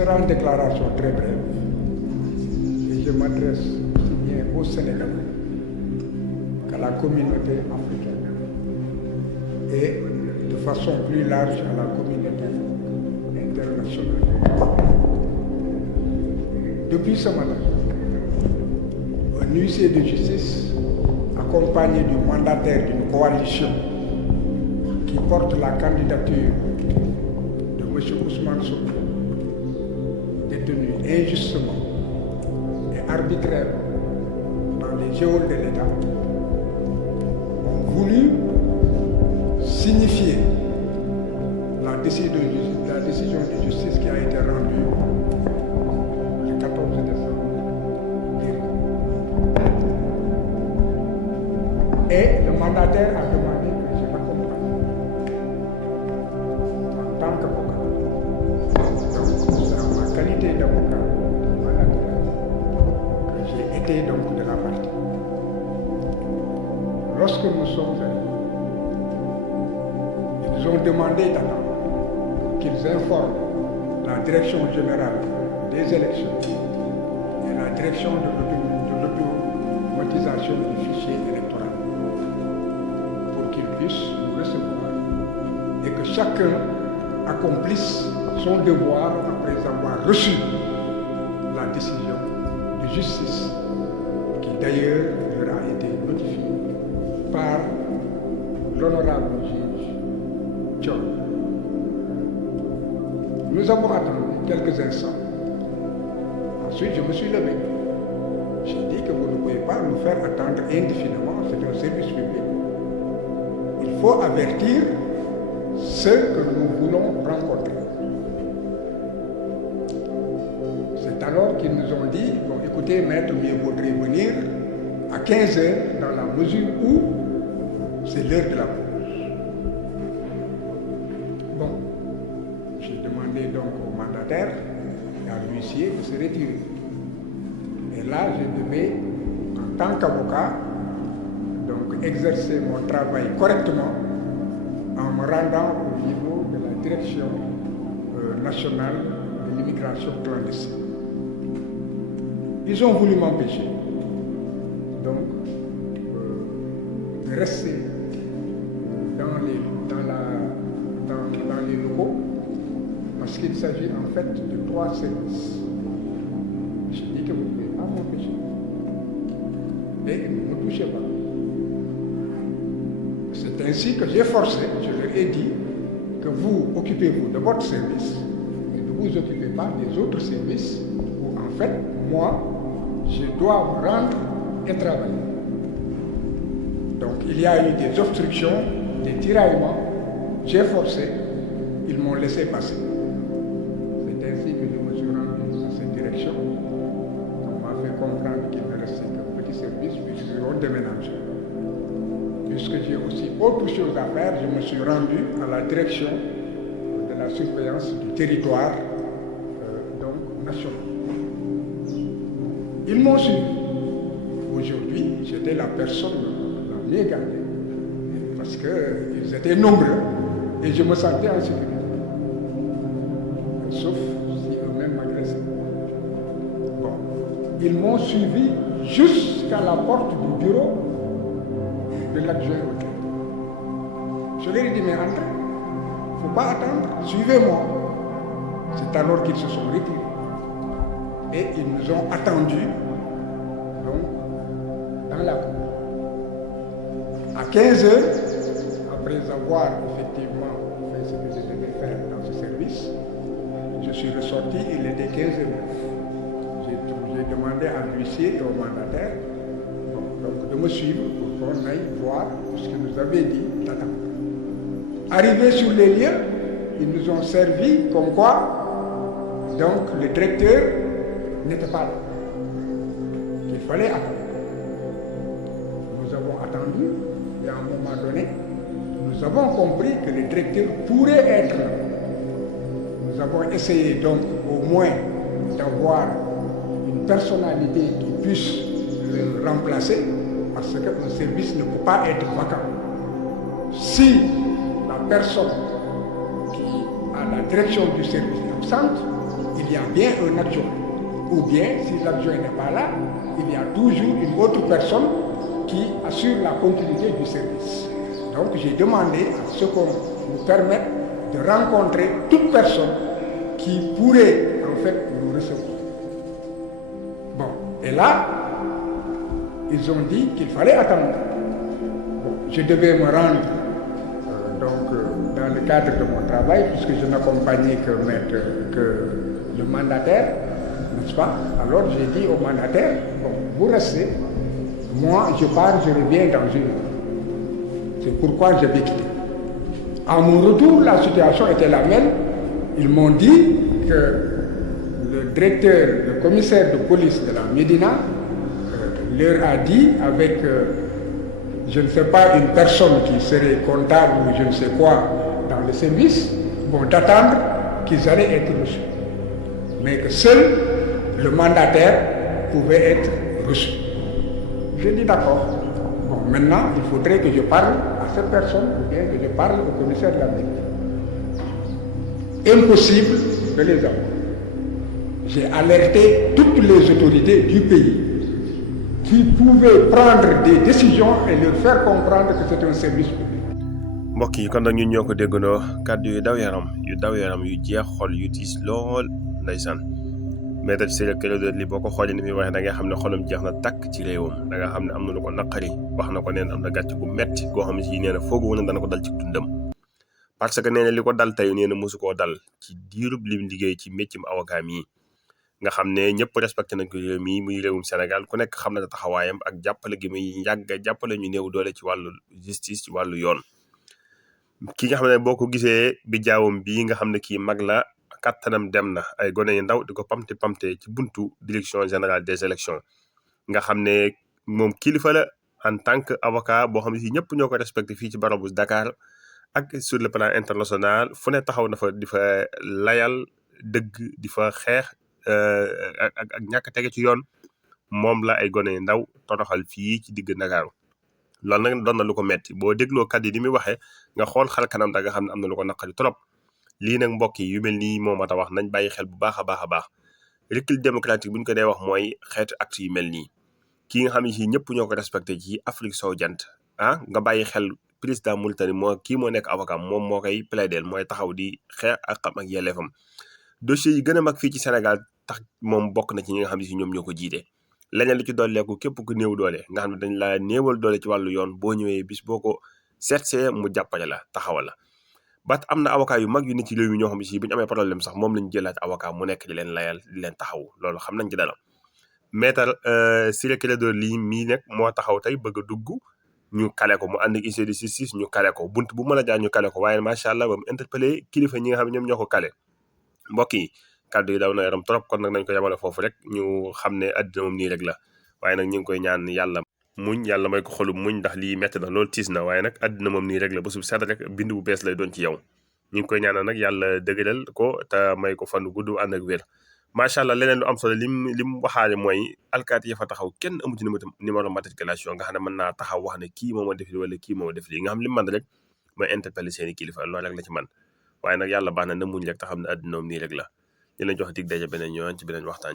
sera une déclaration très brève et je m'adresse aussi bien aux Sénégalais qu'à la communauté africaine et de façon plus large à la communauté internationale. Depuis ce matin, un huissier de justice accompagné du mandataire d'une coalition qui porte la candidature de M. Ousmane Sonko, détenu injustement et arbitrairement dans les geôles de l'État, ont voulu signifier la décision de justice qui a été rendue le 14 décembre dernier. Et le mandataire a demandé que je l'accompagne en tant qu'avocat. Donc, c'est en ma qualité d'avocat du mandataire que j'ai été donc de la partie. Lorsque nous sommes venus, ils nous ont demandé d'attendre qu'ils informent la direction générale des élections et la direction de l'automatisation du fichier électoral pour qu'ils puissent nous recevoir et que chacun accomplisse son devoir après avoir reçu la décision de justice qui d'ailleurs leur a été notifiée par l'honorable juge John. Nous avons attendu quelques instants. Ensuite, je me suis levé. J'ai dit que vous ne pouvez pas nous faire attendre indéfiniment, c'est un service public. Il faut avertir ceux que nous voulons rencontrer. C'est alors qu'ils nous ont dit, bon écoutez maître, mieux vaudrait venir à 15 heures dans la mesure où c'est l'heure de la pause. Bon, j'ai demandé donc au mandataire et à l'huissier de se retirer. Et là, je devais, en tant qu'avocat, donc exercer mon travail correctement en me rendant au niveau de la direction nationale de l'immigration clandestine. Ils ont voulu m'empêcher donc de rester dans les locaux parce qu'il s'agit en fait de 3 services. J'ai dit que vous ne pouvez pas m'empêcher. Et ne me touchez pas. C'est ainsi que j'ai forcé, je leur ai dit que vous occupez-vous de votre service et ne vous occupez pas des autres services où en fait, moi, je dois me rendre et travailler. Donc il y a eu des obstructions, des tiraillements, j'ai forcé, ils m'ont laissé passer. C'est ainsi que je me suis rendu dans cette direction. On m'a fait comprendre qu'il ne restait qu'un petit service, puisqu'ils ont déménagé. Puisque j'ai aussi autre chose à faire, je me suis rendu à la direction de la surveillance du territoire donc national. Ils m'ont suivi. Aujourd'hui, j'étais la personne la mieux gardée parce qu'ils étaient nombreux et je me sentais en sécurité. Sauf si eux-mêmes m'agressaient. Bon, ils m'ont suivi jusqu'à la porte du bureau de l'adjoint au directeur. Je leur ai dit, mais entrez, il ne faut pas attendre, suivez-moi. C'est alors qu'ils se sont retirés. Et ils nous ont attendus donc, dans la cour. À 15 heures, après avoir effectivement fait ce que je devais faire dans ce service, je suis ressorti, il était 15 heures. J'ai demandé à l'huissier et au mandataire donc, de me suivre pour qu'on aille voir ce que nous avait dit d'attendre. Arrivés sur les lieux, ils nous ont servi comme quoi donc le directeur n'était pas là. Il fallait attendre. Nous avons attendu et à un moment donné, nous avons compris que le directeur pourrait être là. Nous avons essayé donc au moins d'avoir une personnalité qui puisse le remplacer parce qu'un service ne peut pas être vacant. Si la personne qui a la direction du service est absente, il il y a bien un adjoint. Ou bien, si l'adjoint n'est pas là, il y a toujours une autre personne qui assure la continuité du service. Donc j'ai demandé à ce qu'on nous permette de rencontrer toute personne qui pourrait en fait nous recevoir. Bon, et là, ils ont dit qu'il fallait attendre. Bon, je devais me rendre dans le cadre de mon travail, puisque je n'accompagnais que le mandataire, n'est-ce pas? Alors j'ai dit au mandataire, bon, vous restez, moi je pars, je reviens dans une heure. C'est pourquoi je vais quitter. À mon retour, la situation était la même. Ils m'ont dit que le commissaire de police de la Médina leur a dit avec, je ne sais pas, une personne qui serait comptable ou je ne sais quoi dans le service, bon, d'attendre qu'ils allaient être reçus. Mais que seul le mandataire pouvait être reçu. J'ai dit d'accord. Bon, maintenant, il faudrait que je parle à cette personne ou bien que je parle au commissaire de la Médina. Impossible de les avoir. J'ai alerté toutes les autorités du pays qui pouvaient prendre des décisions et leur faire comprendre que c'est un service public. mbokk yi kon nag ñun ñoo ko déggandoo kàddu yu daw yaram yu jeex xol yu tiis lool ndeysaan Maître Ciré Clédor Ly boo ko xoolee ni muy waxee da nga xam ne xolam jeex na takk ci réewam da nga xam ne am na lu ko naqari wax na ko neen am na gàcce gu metti goo xam ne si nee na foogu woon dana ko dal ci dundam parce que nee na li ko dal tey nee na mosu koo dal ci diirub lim liggéey ci méccum avocat mi nga xam ne ñëpp respecté nañ ko réew mi muy réewum Sénégal ku nekk xam na taxawaayam ak jàppale gi muy yàgg jàppale ñu néew doole ci wàllu justice ci wàllu yoon ki nga xam ne boo ko gisee bi jaawam bii nga xam ne kii mag la kattanam dem na ay gone yu ndaw di ko pamte ci buntu direction générale des élections nga xam ne moom kilifa la en tant que avocat boo xam ne si ñëpp ñoo ko respecté fii ci barabu Dakar ak sur le plan international fu ne taxaw na fa di fa layal dëgg di fa xeex ak ñàkk tege ci yoon moom la ay gone yu ndaw toroxal fii ci digg Ndakaaru loolu nag doon na lu ko metti boo dégloo kàddu yi ni muy waxee nga xool xal kanam da nga xam ne am na lu ko naqari trop lii nag mbokk yi yu mel nii moo mat a wax nañ bàyyi xel bu baax a baax recul démocratique bu ñu ko dee wax mooy xeetu acte yu mel nii kii nga xam ne si ñëpp ñoo ko respecté ci Afrique sowu jant nga bàyyi xel président Mauritanie moo nekk avocat moom moo koy plaider mooy taxaw di xeex ak xam ak yelleefam dossier yi gën a mag fii ci Sénégal tax moom bokk na ci ñi nga xam ne si ñoom ñoo ko jiite leneen li ci dolleeku képp ku néew doole nga xam ne dañ la néewal doole ci wàllu yoon boo ñëwee bis boo ko seetsee mu jàppale la taxawal la bat am na avocat yu mag yu ne ci réew mi ñoo xam ne si bu ñu amee problème sax moom lañu jëlaat avocat mu nekk di leen layal di leen taxaw loolu xam nañ ci dara Maître Ciré Clédor Ly mii nag moo taxaw tey bëgg a dugg ñu kale ko mu ànd ak huissier de justice ñu kale ko bunt bu mën a jaar ñu kale ko waaye macha allah ba mu interpellé kilifa ñi nga xam ne ñoom ñoo ko kale mbokk yi kàddu yi daw na yaram trop kon nag nañ ko yemale foofu rek ñu xam ne àddina moom nii rek la waaye nag ñu ngi koy ñaan yàlla may ko xolum muñ ndax lii metti na loolu tiis na waaye nag àddina moom nii rek la ba sub sedd rek bind bu bees lay doon ci yow ñu ngi koy ñaanal nag yàlla dëgëral ko te may ko fan gudd ànd ak wér macha allah leneen lu am solo lim waxaale mooy alkaati ya fa taxaw kenn amu ci numéro matriculation nga xam ne mën naa taxaw wax ne kii moo ma def li wala kii moo ma def lii nga xam li man rek mooy interpeller seeni kilifa loolu rek la ci man waaye nag yàlla baax na muñ rek te xam ne àddina moom nii rek la di leen jox dig daje beneen yoon ci beneen waxtaan